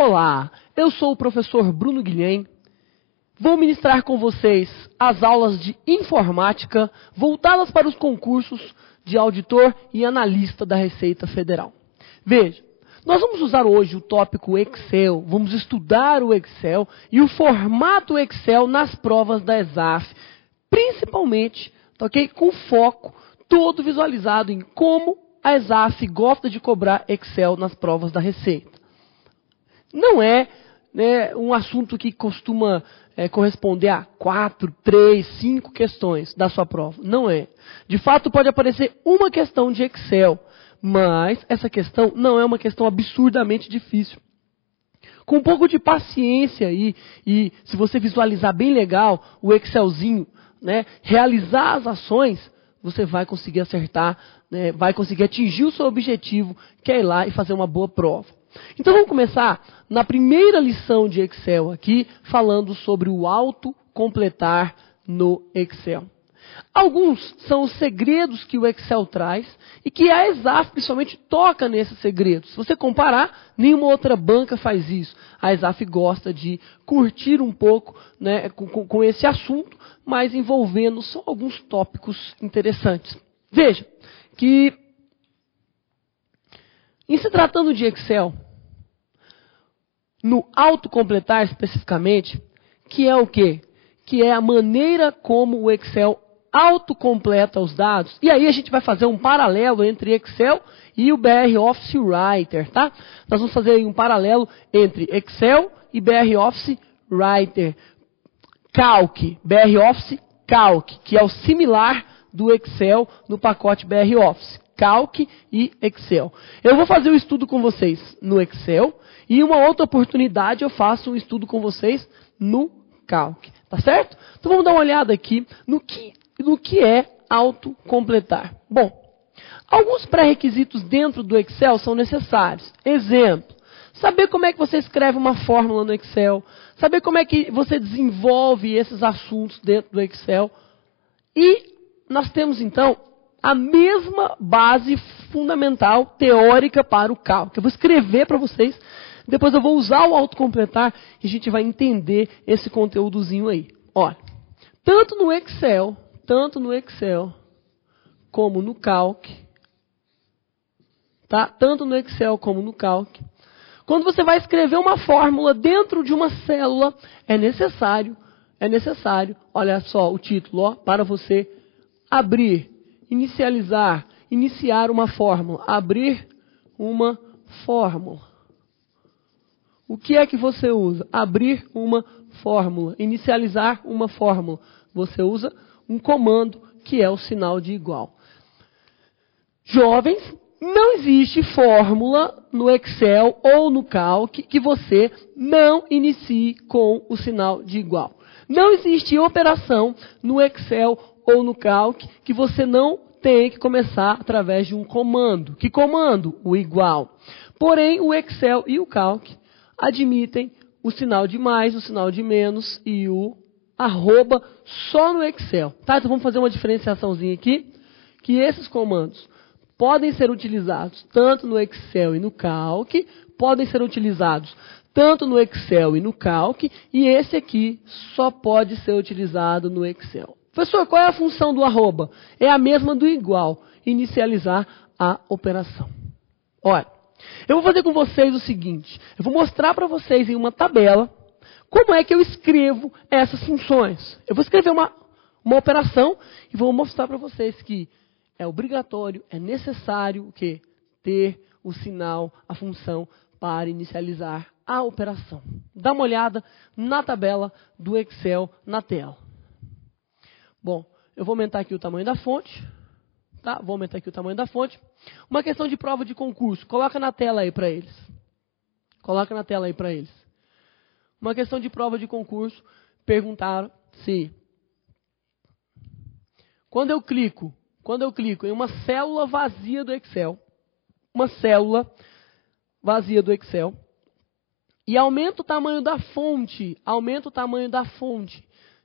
Olá, eu sou o professor Bruno Guilhem. Vou ministrar com vocês as aulas de informática voltadas para os concursos de auditor e analista da Receita Federal. Veja, nós vamos usar hoje o tópico Excel, vamos estudar o Excel e o formato Excel nas provas da ESAF, principalmente, ok? Com foco todo visualizado em como a ESAF gosta de cobrar Excel nas provas da Receita. Não é, um assunto que costuma corresponder a 4, 3, 5 questões da sua prova. Não é. De fato, pode aparecer uma questão de Excel, mas essa questão não é uma questão absurdamente difícil. Com um pouco de paciência aí, e se você visualizar bem legal o Excelzinho, realizar as ações, você vai conseguir acertar, vai conseguir atingir o seu objetivo, que é ir lá e fazer uma boa prova. Então vamos começar na primeira lição de Excel aqui, falando sobre o autocompletar no Excel. Alguns são os segredos que o Excel traz e que a ESAF principalmente toca nesses segredos. Se você comparar, nenhuma outra banca faz isso. A ESAF gosta de curtir um pouco com esse assunto, mas envolvendo só alguns tópicos interessantes. Veja que, em se tratando de Excel, no autocompletar especificamente, que é o quê? Que é a maneira como o Excel autocompleta os dados. E aí a gente vai fazer um paralelo entre Excel e o BR Office Writer, tá? Nós vamos fazer um paralelo entre Excel e BR Office Writer. Calc, BR Office Calc, que é o similar do Excel no pacote BR Office. Calc e Excel. Eu vou fazer um estudo com vocês no Excel e uma outra oportunidade eu faço um estudo com vocês no Calc. Tá certo? Então vamos dar uma olhada aqui no que é autocompletar. Bom, alguns pré-requisitos dentro do Excel são necessários. Exemplo, saber como é que você escreve uma fórmula no Excel, saber como é que você desenvolve esses assuntos dentro do Excel. E nós temos então a mesma base fundamental teórica para o Calc. Eu vou escrever para vocês, depois eu vou usar o autocompletar e a gente vai entender esse conteúdozinho aí. Olha, tanto no Excel como no Calc, tá? Tanto no Excel como no Calc. Quando você vai escrever uma fórmula dentro de uma célula, é necessário, olha só o título, para você abrir, iniciar uma fórmula, abrir uma fórmula. O que é que você usa? Abrir uma fórmula, inicializar uma fórmula. Você usa um comando que é o sinal de igual. Jovens, não existe fórmula no Excel ou no Calc que você não inicie com o sinal de igual. Não existe operação no Excel ou no Calc que você não tenha que começar através de um comando. Que comando? O igual. Porém, o Excel e o Calc admitem o sinal de mais, o sinal de menos e o arroba só no Excel. Tá? Então vamos fazer uma diferenciaçãozinha aqui, que esses comandos podem ser utilizados tanto no Excel e no Calc, podem ser utilizados tanto no Excel e no Calc, e esse aqui só pode ser utilizado no Excel. Professor, qual é a função do arroba? É a mesma do igual, inicializar a operação. Olha, eu vou fazer com vocês o seguinte, eu vou mostrar para vocês em uma tabela como é que eu escrevo essas funções. Eu vou escrever uma operação e vou mostrar para vocês que é obrigatório, é necessário o quê? Ter o sinal, a função para inicializar a operação. Dá uma olhada na tabela do Excel na tela. Bom, eu vou aumentar aqui o tamanho da fonte. Tá? Vou aumentar aqui o tamanho da fonte. Uma questão de prova de concurso. Coloca na tela aí para eles. Coloca na tela aí para eles. Uma questão de prova de concurso. Perguntaram se quando eu clico em uma célula vazia do Excel, e aumento o tamanho da fonte,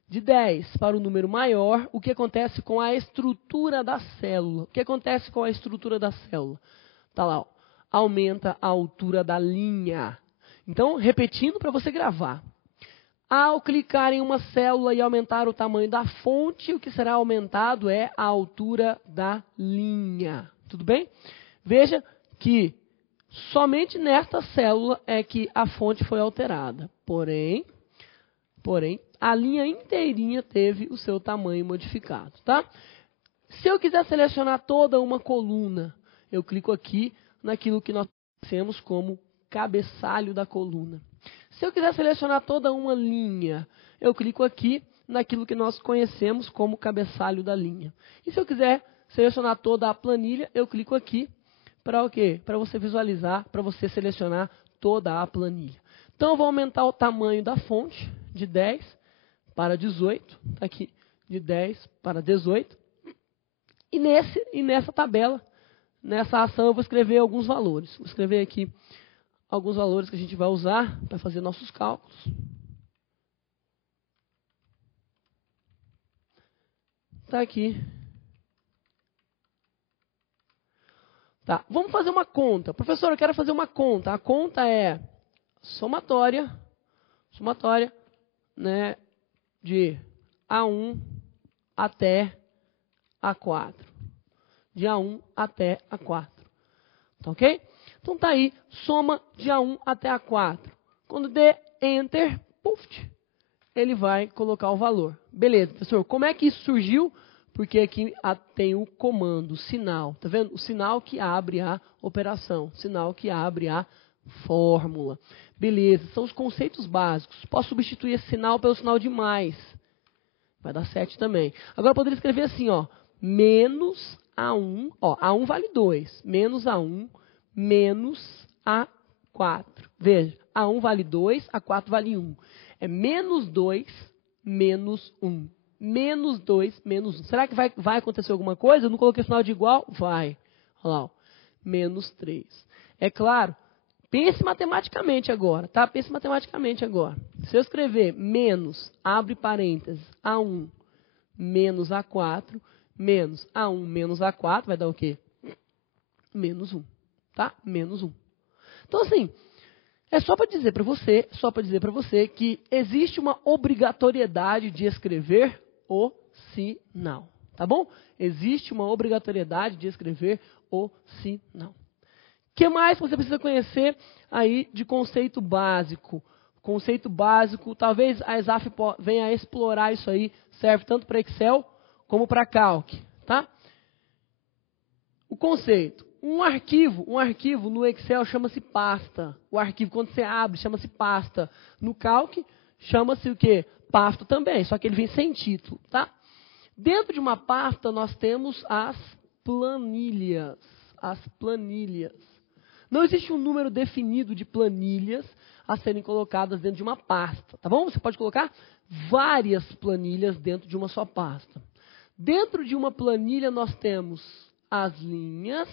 de 10 para o número maior, o que acontece com a estrutura da célula? O que acontece com a estrutura da célula? Está lá, ó, aumenta a altura da linha. Então, repetindo para você gravar. Ao clicar em uma célula e aumentar o tamanho da fonte, o que será aumentado é a altura da linha. Tudo bem? Veja que somente nesta célula é que a fonte foi alterada. Porém, a linha inteirinha teve o seu tamanho modificado, tá? Se eu quiser selecionar toda uma coluna, eu clico aqui naquilo que nós conhecemos como cabeçalho da coluna. Se eu quiser selecionar toda uma linha, eu clico aqui naquilo que nós conhecemos como cabeçalho da linha. E se eu quiser selecionar toda a planilha, eu clico aqui para o quê? Para você visualizar, para você selecionar toda a planilha. Então, eu vou aumentar o tamanho da fonte de 10 para 18, aqui, de 10 para 18. E nessa tabela, nessa ação, eu vou escrever alguns valores. Vou escrever aqui alguns valores que a gente vai usar para fazer nossos cálculos. Está aqui. Tá, vamos fazer uma conta. Professor, eu quero fazer uma conta. A conta é somatória, né, de A1 até A4. De A1 até A4. Tá ok? Então tá aí, soma de A1 até A4. Quando der Enter, puff, ele vai colocar o valor. Beleza, professor, como é que isso surgiu? Porque aqui tem o comando, sinal. Tá vendo? O sinal que abre a operação, sinal que abre a fórmula. Beleza, são os conceitos básicos. Posso substituir esse sinal pelo sinal de mais. Vai dar 7 também. Agora eu poderia escrever assim, ó, menos A1, ó, A1 vale 2, menos A1, menos A4. Veja, A1 vale 2, A4 vale 1. É menos 2, menos 1. Menos 2, menos 1. Será que vai acontecer alguma coisa? Eu não coloquei sinal de igual? Vai. Olha lá, ó. Menos 3. É claro, pense matematicamente agora, tá? Pense matematicamente agora. Se eu escrever menos, abre parênteses, A1 menos A4, menos A1 menos A4, vai dar o quê? Menos 1. Tá? Menos 1. Então, assim, é só para dizer para você que existe uma obrigatoriedade de escrever o sinal. Tá bom? Existe uma obrigatoriedade de escrever o sinal. O que mais você precisa conhecer aí de conceito básico? Conceito básico, talvez a ESAF venha a explorar isso aí, serve tanto para Excel como para Calc, tá? O conceito. Um arquivo no Excel chama-se pasta. O arquivo, quando você abre, chama-se pasta. No Calc, chama-se o quê? Pasta também, só que ele vem sem título, tá? Dentro de uma pasta, nós temos as planilhas. As planilhas. Não existe um número definido de planilhas a serem colocadas dentro de uma pasta, tá bom? Você pode colocar várias planilhas dentro de uma só pasta. Dentro de uma planilha, nós temos as linhas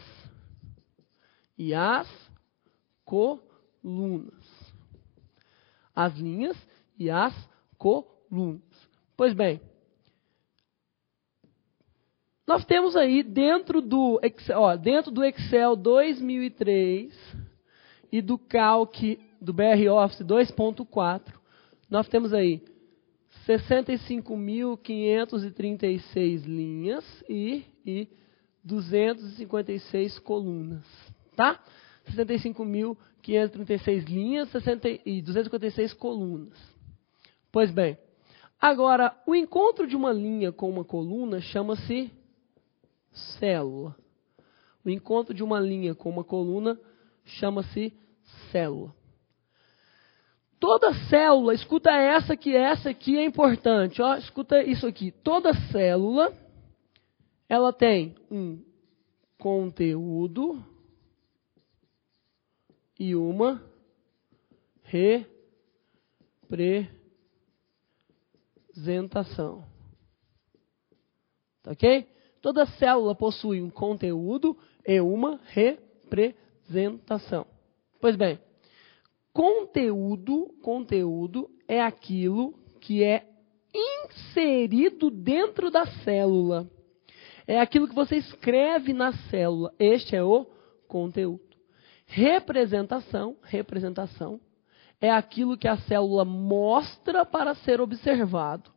e as colunas. As linhas e as colunas. Pois bem, nós temos aí dentro do Excel 2003 e do Calc do BR Office 2.4, nós temos aí 65.536 linhas e 256 colunas, tá? 65.536 linhas e 256 colunas. Pois bem, agora, o encontro de uma linha com uma coluna chama-se célula. O encontro de uma linha com uma coluna chama-se célula. Toda célula, escuta essa aqui é importante, ó, escuta isso aqui. Toda célula, ela tem um conteúdo e uma representação. Tá ok? Toda célula possui um conteúdo e uma representação. Pois bem, conteúdo é aquilo que é inserido dentro da célula. É aquilo que você escreve na célula. Este é o conteúdo. Representação é aquilo que a célula mostra para ser observado.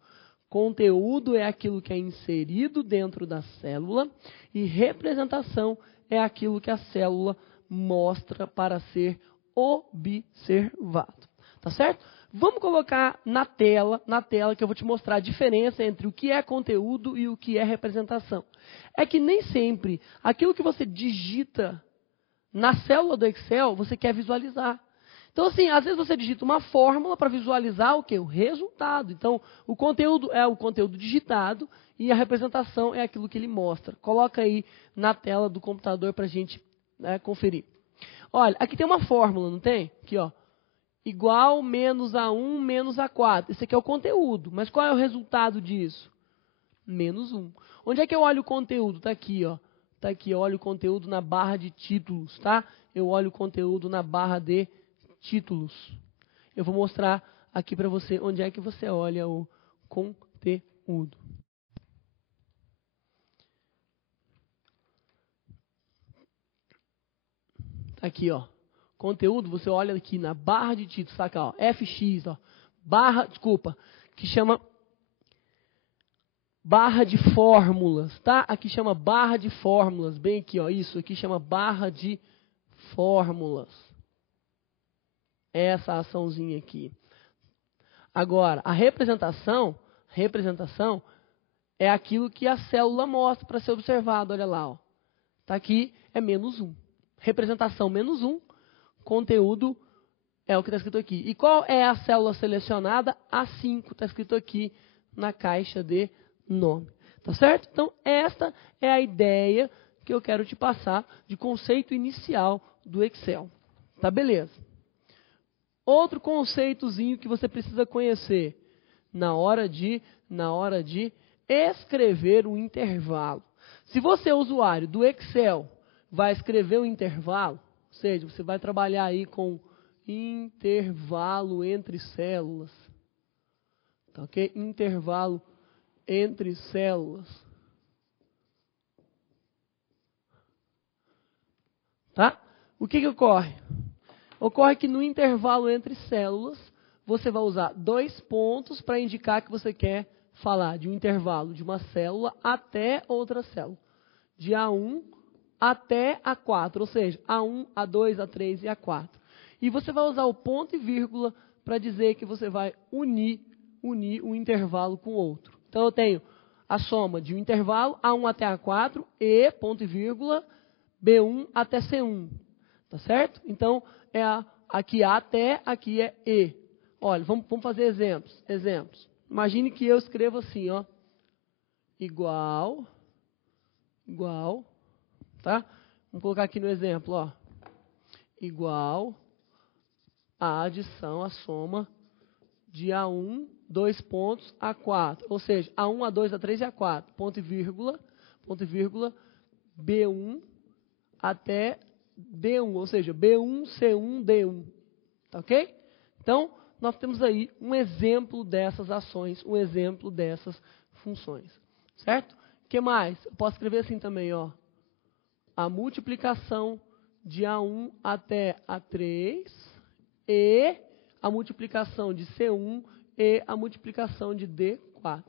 Conteúdo é aquilo que é inserido dentro da célula e representação é aquilo que a célula mostra para ser observado. Tá certo? Vamos colocar na tela que eu vou te mostrar a diferença entre o que é conteúdo e o que é representação. É que nem sempre aquilo que você digita na célula do Excel você quer visualizar. Então, assim, às vezes você digita uma fórmula para visualizar o quê? O resultado. Então, o conteúdo é o conteúdo digitado e a representação é aquilo que ele mostra. Coloca aí na tela do computador para a gente conferir. Olha, aqui tem uma fórmula, não tem? Aqui, ó. Igual menos A1 menos A4. Esse aqui é o conteúdo. Mas qual é o resultado disso? Menos 1. Onde é que eu olho o conteúdo? Está aqui, ó. Está aqui, eu olho o conteúdo na barra de títulos, tá? Eu olho o conteúdo na barra de títulos. Eu vou mostrar aqui para você onde é que você olha o conteúdo. Aqui, ó. Conteúdo, você olha aqui na barra de títulos, tá? Ó, FX, ó. Que chama barra de fórmulas, tá? Aqui chama barra de fórmulas, bem aqui, ó. Isso aqui chama barra de fórmulas. Essa açãozinha aqui. Agora, a representação é aquilo que a célula mostra para ser observado. Olha lá, ó. Tá aqui, é menos 1. Representação menos 1. Conteúdo é o que está escrito aqui. E qual é a célula selecionada? A5, está escrito aqui na caixa de nome. Tá certo? Então, esta é a ideia que eu quero te passar de conceito inicial do Excel. Tá, beleza? Outro conceitozinho que você precisa conhecer na hora de escrever um intervalo. Se você é usuário do Excel, vai escrever um intervalo, ou seja, você vai trabalhar aí com intervalo entre células. Tá, ok? Intervalo entre células. Tá? O que ocorre? Ocorre que no intervalo entre células, você vai usar 2 pontos para indicar que você quer falar de um intervalo de uma célula até outra célula. De A1 até A4, ou seja, A1, A2, A3 e A4. E você vai usar o ponto e vírgula para dizer que você vai unir um intervalo com o outro. Então, eu tenho a soma de um intervalo A1 até A4 e, ponto e vírgula, B1 até C1. Tá certo? Então, aqui A até, aqui é E. Olha, vamos fazer exemplos. Imagine que eu escrevo assim, ó. Igual, tá? Vamos colocar aqui no exemplo, ó. Igual a adição, a soma de A1, 2 pontos, A4. Ou seja, A1, A2, A3 e A4. Ponto e vírgula, B1 até D1, ou seja, B1, C1, D1. Tá ok? Então, nós temos aí um exemplo dessas ações, um exemplo dessas funções. Certo? O que mais? Eu posso escrever assim também, ó. A multiplicação de A1 até A3 e a multiplicação de C1 e a multiplicação de D4.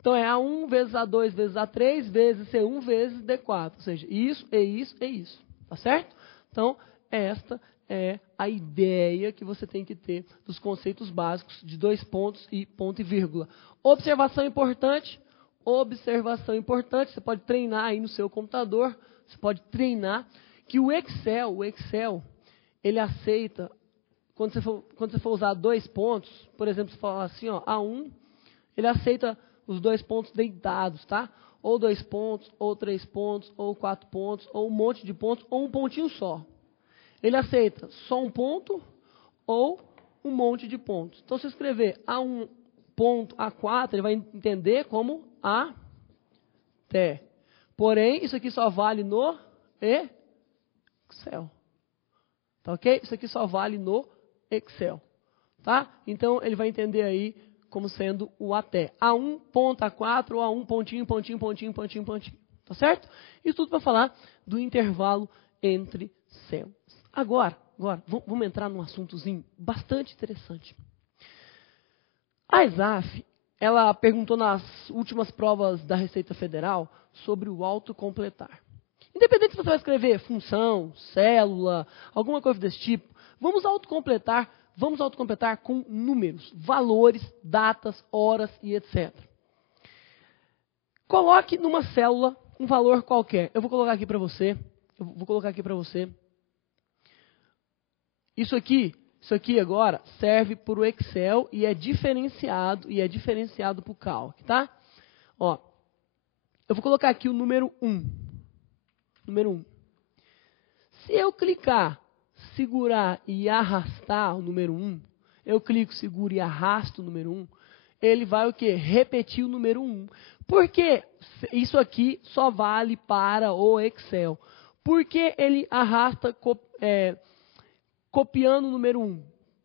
Então, é A1 vezes A2 vezes A3 vezes C1 vezes D4. Ou seja, isso e isso e isso. Tá certo? Então, esta é a ideia que você tem que ter dos conceitos básicos de 2 pontos e ponto e vírgula. Observação importante, você pode treinar aí no seu computador, você pode treinar que o Excel, ele aceita, quando você for usar 2 pontos, por exemplo, você falar assim, ó, A1, ele aceita os 2 pontos deitados, tá? Ou 2 pontos, ou 3 pontos, ou 4 pontos, ou um monte de pontos, ou um pontinho só. Ele aceita só um ponto ou um monte de pontos. Então, se eu escrever A1 ponto A4, ele vai entender como até. Porém, isso aqui só vale no Excel. Tá ok? Isso aqui só vale no Excel. Tá? Então, ele vai entender aí como sendo o até. A1 ponto A4 ou A1 pontinho. Tá certo? Isso tudo para falar do intervalo entre células. Agora, vamos entrar num assuntozinho bastante interessante. A ESAF, ela perguntou nas últimas provas da Receita Federal sobre o autocompletar. Independente se você vai escrever função, célula, alguma coisa desse tipo, vamos autocompletar com números, valores, datas, horas e etc. Coloque numa célula um valor qualquer. Eu vou colocar aqui para você. Isso aqui agora serve para o Excel e é diferenciado para o Calc, tá? Ó, eu vou colocar aqui o número 1. Número 1. Se eu clicar, segurar e arrastar o número 1, eu clico, seguro e arrasto o número 1, ele vai o quê? Repetir o número 1. Porque isso aqui só vale para o Excel. Porque ele arrasta copiando o número 1?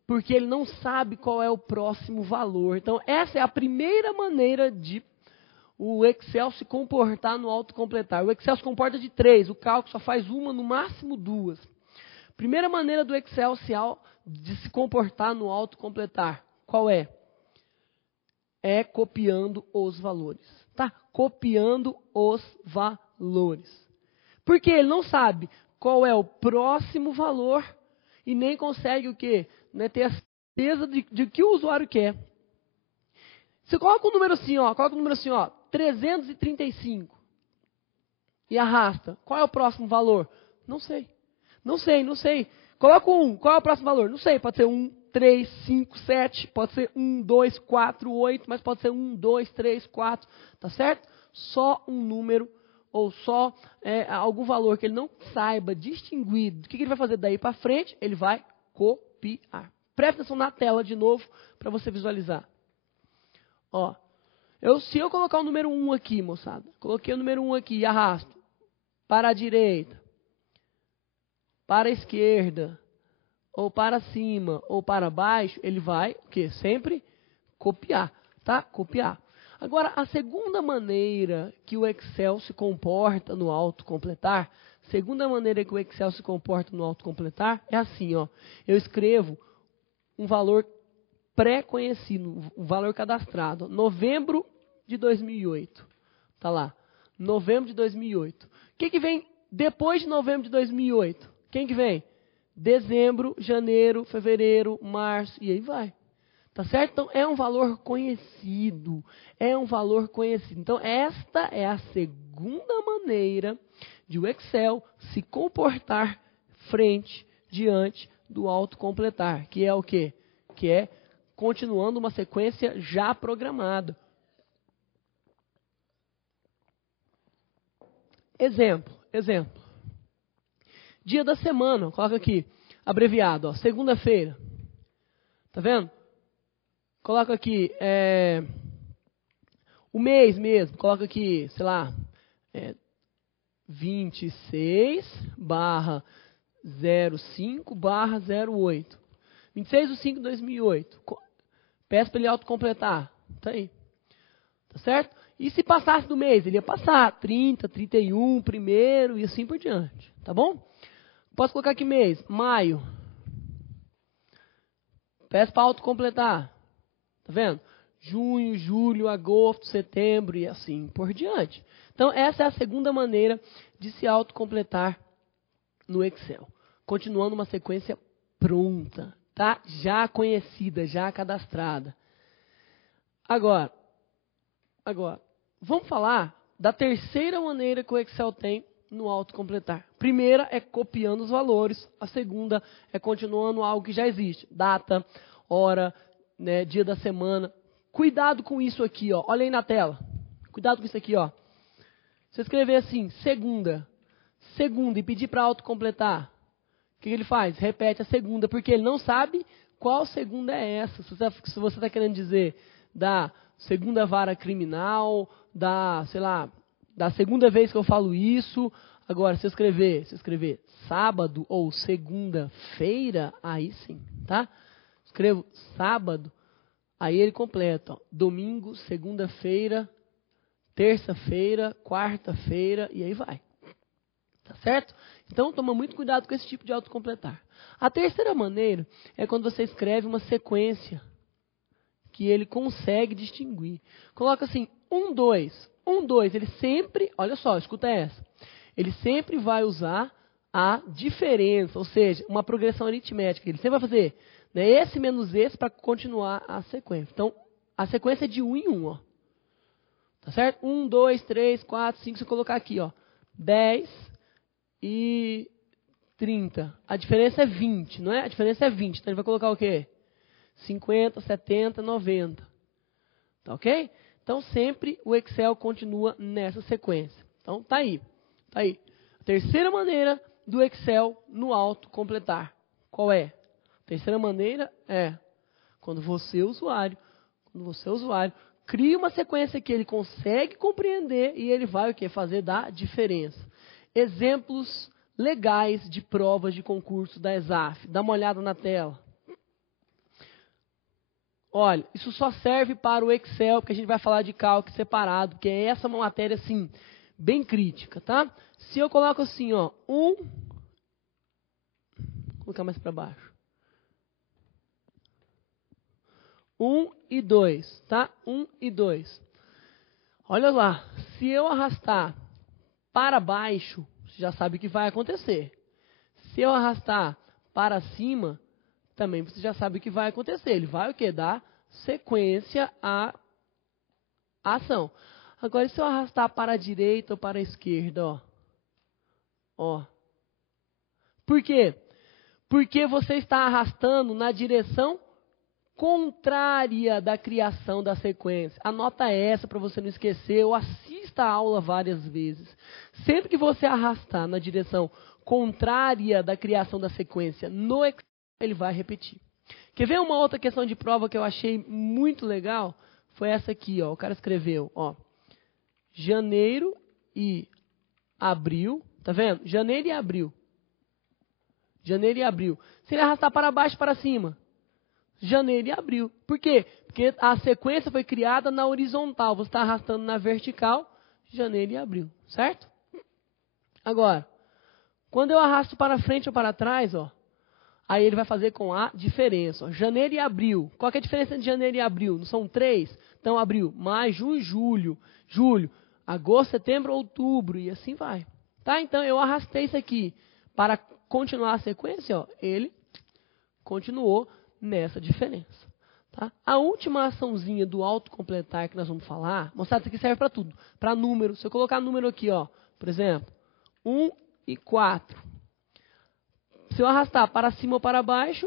Porque ele não sabe qual é o próximo valor. Então, essa é a primeira maneira de o Excel se comportar no autocompletar. O Excel se comporta de 3, o cálculo só faz uma, no máximo 2. Primeira maneira do Excel de se comportar no autocompletar, qual é? É copiando os valores. Tá? Copiando os valores. Porque ele não sabe qual é o próximo valor e nem consegue o quê? Né, ter a certeza de que o usuário quer. Você coloca um número assim, ó, 335 e arrasta. Qual é o próximo valor? Não sei. Coloca um 1, qual é o próximo valor? Não sei, pode ser 1, 3, 5, 7, pode ser 1, 2, 4, 8, mas pode ser 1, 2, 3, 4, tá certo? Só um número ou só algum valor que ele não saiba distinguir. O que ele vai fazer daí para frente? Ele vai copiar. Presta atenção na tela de novo para você visualizar. Ó, se eu colocar o número 1 aqui, moçada, coloquei o número 1 aqui e arrasto para a direita, para a esquerda, ou para cima, ou para baixo, ele vai, o quê? Sempre copiar, tá? Copiar. Agora, a segunda maneira que o Excel se comporta no autocompletar, é assim, ó. Eu escrevo um valor pré-conhecido, um valor cadastrado. Novembro de 2008. Tá lá. Novembro de 2008. O que vem depois de novembro de 2008? Quem que vem? Dezembro, janeiro, fevereiro, março, e aí vai. Tá certo? Então, é um valor conhecido. Então, esta é a segunda maneira de o Excel se comportar diante do autocompletar. Que é o quê? Que é continuando uma sequência já programada. Exemplo. Dia da semana, coloca aqui, abreviado, ó, segunda-feira. Tá vendo? Coloca aqui, o mês mesmo, coloca aqui, sei lá, 26/05/08. 26/05/2008. Peço para ele autocompletar. Tá aí. Tá certo? E se passasse do mês? Ele ia passar 30, 31, primeiro e assim por diante. Tá bom? Posso colocar aqui mês? Maio. Peço para autocompletar. Tá vendo? Junho, julho, agosto, setembro e assim por diante. Então, essa é a segunda maneira de se autocompletar no Excel. Continuando uma sequência pronta, tá? Já conhecida, já cadastrada. Agora, vamos falar da terceira maneira que o Excel tem no autocompletar. Primeira é copiando os valores, a segunda é continuando algo que já existe. Data, hora, né, dia da semana. Cuidado com isso aqui, ó. Olha aí na tela. Cuidado com isso aqui, ó. Se eu escrever assim, segunda, e pedir para autocompletar, o que ele faz? Repete a segunda, porque ele não sabe qual segunda é essa. Se você está querendo dizer da segunda vara criminal, da segunda vez que eu falo isso. Agora, se eu escrever sábado ou segunda-feira, aí sim, tá? Escrevo sábado, aí ele completa, ó, domingo, segunda-feira, terça-feira, quarta-feira, e aí vai. Tá certo? Então, toma muito cuidado com esse tipo de autocompletar. A terceira maneira é quando você escreve uma sequência que ele consegue distinguir. Coloca assim, 1, 2. 1, 2, ele sempre, olha só, escuta essa. Ele sempre vai usar a diferença, ou seja, uma progressão aritmética. Ele sempre vai fazer, né, esse menos esse para continuar a sequência. Então, a sequência é de 1 em 1, ó. Tá certo? 1, 2, 3, 4, 5, se eu colocar aqui, ó, 10 e 30. A diferença é 20, não é? A diferença é 20. Então ele vai colocar o quê? 50, 70, 90. Tá ok? Então sempre o Excel continua nessa sequência. Então tá aí. Tá aí. A terceira maneira do Excel no autocompletar. Qual é? A terceira maneira é quando você, usuário, cria uma sequência que ele consegue compreender e ele vai o quê? Fazer da diferença. Exemplos legais de provas de concurso da ESAF. Dá uma olhada na tela. Olha, isso só serve para o Excel, porque a gente vai falar de cálculo separado, porque essa é uma matéria, assim, bem crítica, tá? Se eu coloco assim, ó, vou colocar mais para baixo. 1 e 2, tá? 1 e 2. Olha lá, se eu arrastar para baixo, você já sabe o que vai acontecer. Se eu arrastar para cima, também você já sabe o que vai acontecer. Ele vai o quê? Dar sequência à ação. Agora, se eu arrastar para a direita ou para a esquerda, ó. Ó. Por quê? Porque você está arrastando na direção contrária da criação da sequência. Anota essa para você não esquecer, ou assista a aula várias vezes. Sempre que você arrastar na direção contrária da criação da sequência no Excel, ele vai repetir. Quer ver uma outra questão de prova que eu achei muito legal? Foi essa aqui, ó. O cara escreveu, ó. Janeiro e abril. Tá vendo? Janeiro e abril. Janeiro e abril. Se ele arrastar para baixo e para cima, janeiro e abril. Por quê? Porque a sequência foi criada na horizontal. Você está arrastando na vertical, janeiro e abril. Certo? Agora, quando eu arrasto para frente ou para trás, ó, aí ele vai fazer com a diferença. Ó, janeiro e abril. Qual que é a diferença entre janeiro e abril? Não são 3? Então, abril, maio, junho, julho. Julho, agosto, setembro, outubro. E assim vai. Tá? Então, eu arrastei isso aqui para continuar a sequência. Ó, ele continuou nessa diferença. Tá? A última açãozinha do autocompletar que nós vamos falar, mostrado, isso aqui serve para tudo. Para número. Se eu colocar número aqui, ó, por exemplo, 1 e 4. Se eu arrastar para cima ou para baixo,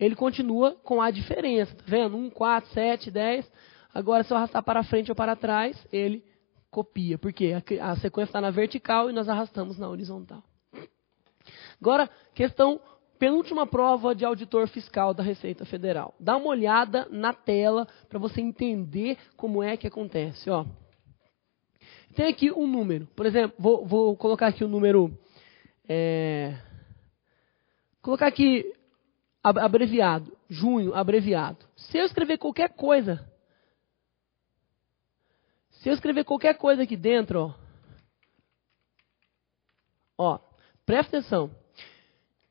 ele continua com a diferença. Tá vendo? 1, 4, 7, 10. Agora, se eu arrastar para frente ou para trás, ele copia. Porque a sequência está na vertical e nós arrastamos na horizontal. Agora, penúltima prova de auditor fiscal da Receita Federal. Dá uma olhada na tela para você entender como é que acontece. Ó. Tem aqui um número. Por exemplo, vou colocar aqui o número... colocar aqui abreviado, junho, abreviado. Se eu escrever qualquer coisa aqui dentro, ó, presta atenção.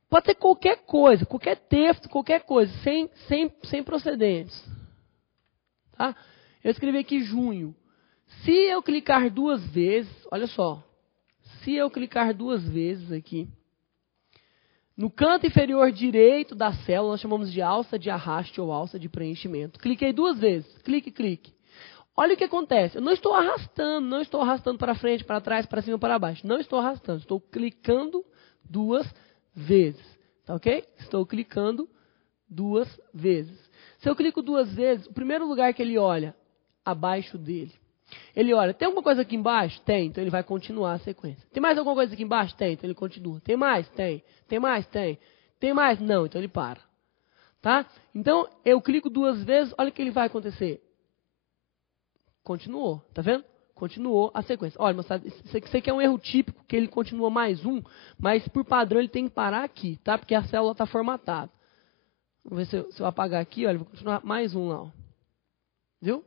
Pode ser qualquer coisa, qualquer texto, qualquer coisa, sem procedentes. Tá? Eu escrevi aqui junho. Se eu clicar 2 vezes, olha só. Se eu clicar 2 vezes aqui, no canto inferior direito da célula, nós chamamos de alça de arraste ou alça de preenchimento. Cliquei 2 vezes. Clique. Olha o que acontece. Eu não estou arrastando para frente, para trás, para cima, para baixo. Não estou arrastando. Estou clicando 2 vezes. Tá ok? Estou clicando 2 vezes. Se eu clico 2 vezes, o primeiro lugar que ele olha, abaixo dele. Ele olha, tem alguma coisa aqui embaixo? Tem, então ele vai continuar a sequência. Tem mais alguma coisa aqui embaixo? Tem, então ele continua. Tem mais? Tem. Tem mais? Tem. Tem mais? Não, então ele para. Tá? Então, eu clico 2 vezes, olha o que ele vai acontecer. Continuou, tá vendo? Continuou a sequência. Olha, moçada, isso aqui é um erro típico, que ele continua mais um, mas por padrão ele tem que parar aqui, tá? Porque a célula está formatada. Vamos ver se eu apagar aqui, olha, vou continuar mais um lá, ó. Viu?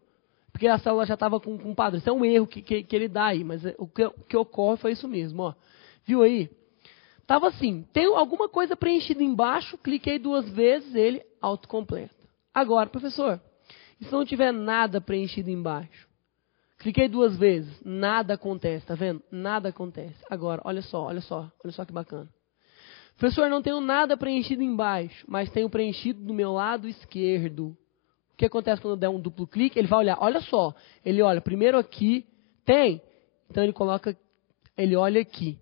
Porque a célula já estava com um padrão. Isso é um erro que ele dá aí, mas o que ocorre foi isso mesmo, ó. Viu aí? Estava assim, tem alguma coisa preenchida embaixo, cliquei 2 vezes, ele autocompleta. Agora, professor, e se não tiver nada preenchido embaixo? Cliquei 2 vezes, nada acontece, tá vendo? Nada acontece. Agora, olha só que bacana. Professor, não tenho nada preenchido embaixo, mas tenho preenchido do meu lado esquerdo. O que acontece quando eu der um duplo clique? Ele vai olhar, olha só, ele olha primeiro aqui, tem, então ele olha aqui.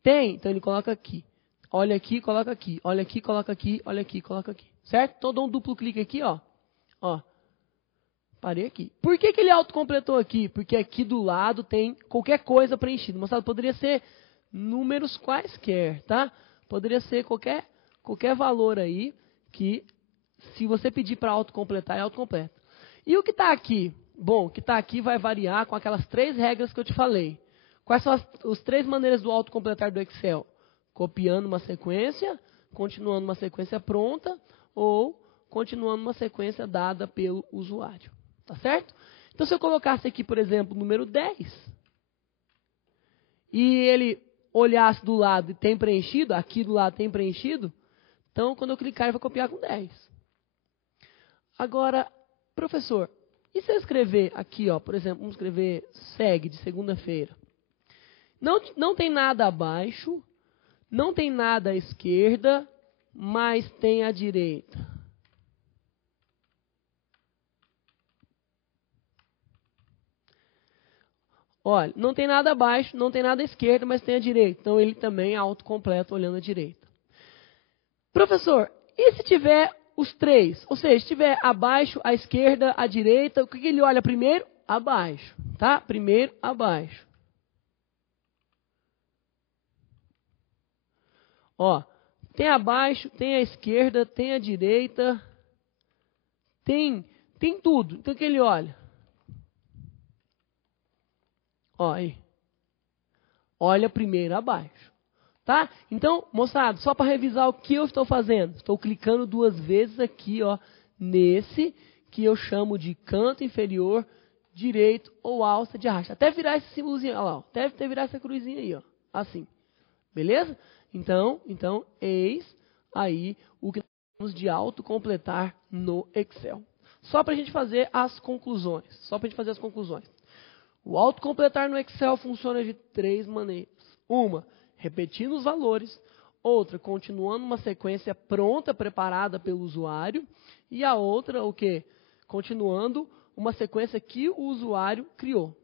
Tem, então ele coloca aqui. Olha aqui, coloca aqui. Olha aqui, coloca aqui. Olha aqui, coloca aqui. Certo? Então eu dou um duplo clique aqui, ó. Ó. Parei aqui. Por que ele autocompletou aqui? Porque aqui do lado tem qualquer coisa preenchida. Mostrado, poderia ser números quaisquer, tá? Poderia ser qualquer valor aí que, se você pedir para autocompletar, ele autocompleta. E o que está aqui? Bom, o que está aqui vai variar com aquelas 3 regras que eu te falei. Quais são as 3 maneiras do autocompletar do Excel? Copiando uma sequência, continuando uma sequência pronta ou continuando uma sequência dada pelo usuário. Tá certo? Então, se eu colocasse aqui, por exemplo, o número 10, e ele olhasse do lado e tem preenchido, aqui do lado tem preenchido, então, quando eu clicar, ele vai copiar com 10. Agora, professor, e se eu escrever aqui, ó, por exemplo, vamos escrever segue de segunda-feira. Não tem nada abaixo, não tem nada à esquerda, mas tem à direita. Olha, não tem nada abaixo, não tem nada à esquerda, mas tem à direita. Então, ele também é autocompleto olhando à direita. Professor, e se tiver os 3? Ou seja, se tiver abaixo, à esquerda, à direita, o que ele olha primeiro? Abaixo, tá? Primeiro, abaixo. Ó, tem abaixo, tem à esquerda, tem à direita, tem tudo. Então, o que ele olha? Ó, aí. Olha primeiro abaixo. Tá? Então, moçada, só para revisar o que eu estou fazendo. Estou clicando 2 vezes aqui, ó, nesse que eu chamo de canto inferior direito ou alça de arraste. Até virar esse símbolozinho, olha lá, ó, até virar essa cruzinha aí, ó, assim. Beleza? Então, eis aí o que nós temos de autocompletar no Excel. Só para a gente fazer as conclusões. O autocompletar no Excel funciona de 3 maneiras. Uma, repetindo os valores. Outra, continuando uma sequência pronta, preparada pelo usuário. E a outra, o quê? Continuando uma sequência que o usuário criou.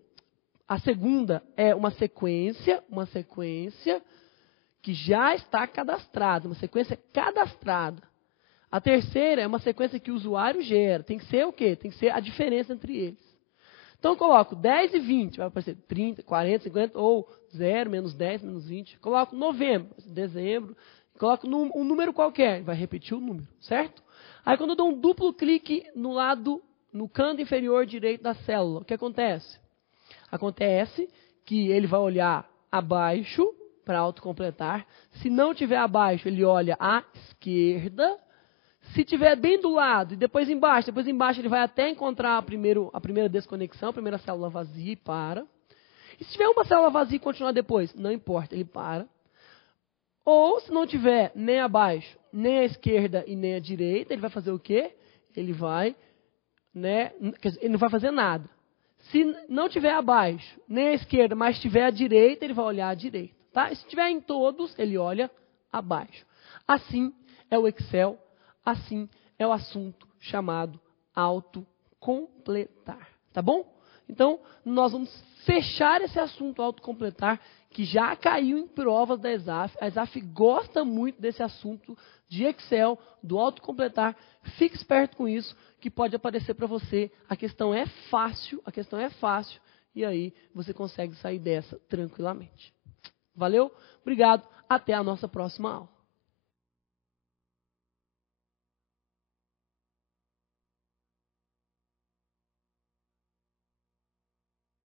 A segunda é uma sequência que já está cadastrada, uma sequência cadastrada. A terceira é uma sequência que o usuário gera. Tem que ser o quê? Tem que ser a diferença entre eles. Então, eu coloco 10 e 20, vai aparecer 30, 40, 50, ou 0, menos 10, menos 20. Coloco novembro, dezembro, coloco um número qualquer, vai repetir o número, certo? Aí, quando eu dou um duplo clique no canto inferior direito da célula, o que acontece? Acontece que ele vai olhar abaixo para autocompletar. Se não tiver abaixo, ele olha à esquerda. Se tiver bem do lado e depois embaixo ele vai até encontrar a primeira desconexão, a primeira célula vazia e para. E se tiver uma célula vazia e continuar depois, não importa, ele para. Ou se não tiver nem abaixo, nem à esquerda e nem à direita, ele vai fazer o quê? Ele não vai fazer nada. Se não tiver abaixo, nem à esquerda, mas tiver à direita, ele vai olhar à direita. Tá? E se tiver em todos, ele olha abaixo. Assim é o Excel. Assim é o assunto chamado autocompletar. Tá bom? Então, nós vamos fechar esse assunto autocompletar, que já caiu em provas da ESAF. A ESAF gosta muito desse assunto de Excel, do autocompletar. Fique esperto com isso, que pode aparecer para você. A questão é fácil, e aí você consegue sair dessa tranquilamente. Valeu? Obrigado. Até a nossa próxima aula.